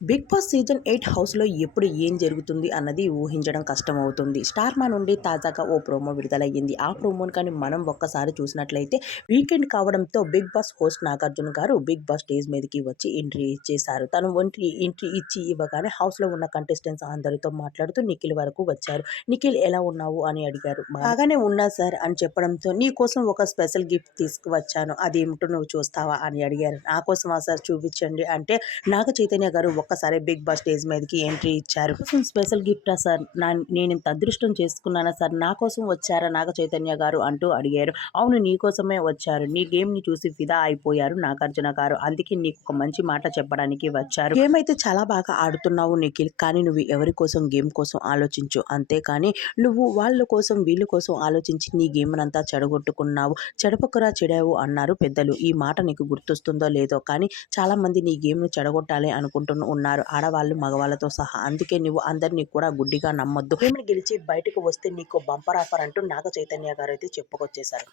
Big boss season eight హౌస్లో ఎప్పుడు ఏం జరుగుతుంది అన్నది ఊహించడం కష్టమవుతుంది. స్టార్మా నుండి తాజాగా ఓ ప్రోమో విడుదలయ్యింది. ఆ ప్రోమోని కానీ మనం ఒక్కసారి చూసినట్లయితే వీకెండ్ కావడంతో బిగ్ బాస్ హోస్ట్ నాగార్జున గారు బిగ్ బాస్ స్టేజ్ మీదకి వచ్చి ఎంట్రీ ఇచ్చేశారు. తను ఒంటి ఎంట్రీ ఇచ్చి ఇవ్వగానే హౌస్లో ఉన్న కంటెస్టెంట్స్ అందరితో మాట్లాడుతూ నిఖిల్ వరకు వచ్చారు. నిఖిల్ ఎలా ఉన్నావు? అని అడిగారు. బాగానే ఉన్నా సార్ అని చెప్పడంతో నీ కోసం ఒక స్పెషల్ గిఫ్ట్ తీసుకువచ్చాను. అదేమిటో నువ్వు చూస్తావా? అని అడిగారు. నా కోసమా సార్? చూపించండి. అంటే నాగ చైతన్య గారు ఒక్కసారి బిగ్ బాస్ స్టేజ్ మీదకి ఎంట్రీ ఇచ్చారు. స్పెషల్ గిఫ్టా సార్. నా నేను ఇంత అదృష్టం చేసుకున్నానా సార్? నా కోసం వచ్చారా నాగ చైతన్య గారు? అంటూ అడిగారు. అవును నీ కోసమే వచ్చారు. నీ గేమ్ని చూసి ఫిదా అయిపోయారు నాగార్జున గారు. అందుకే నీకు ఒక మంచి మాట చెప్పడానికి వచ్చారు. గేమ్ అయితే చాలా బాగా ఆడుతున్నావు నిఖిల్. కానీ నువ్వు ఎవరి కోసం గేమ్ కోసం ఆలోచించు. అంతేకాని నువ్వు వాళ్ళ కోసం వీళ్ళ కోసం ఆలోచించి నీ గేమ్నంతా చెడగొట్టుకున్నావు. చెడపకురా చెడావు అన్నారు పెద్దలు. ఈ మాట నీకు గుర్తొస్తుందో లేదో? కానీ చాలామంది నీ గేమ్ను చెడగొట్టాలి అనుకుంటున్న ఉన్నారు. ఆడవాళ్ళు మగవాళ్ళతో సహా. అందుకే నువ్వు అందరినీ కూడా గుడ్డిగా నమ్మొద్దు. గేమ్ని గెలిచి బయటకు వస్తే నీకు బంపర్ ఆఫర్ అంటూ నాగ చైతన్య గారు అయితే చెప్పుకొచ్చేశారు.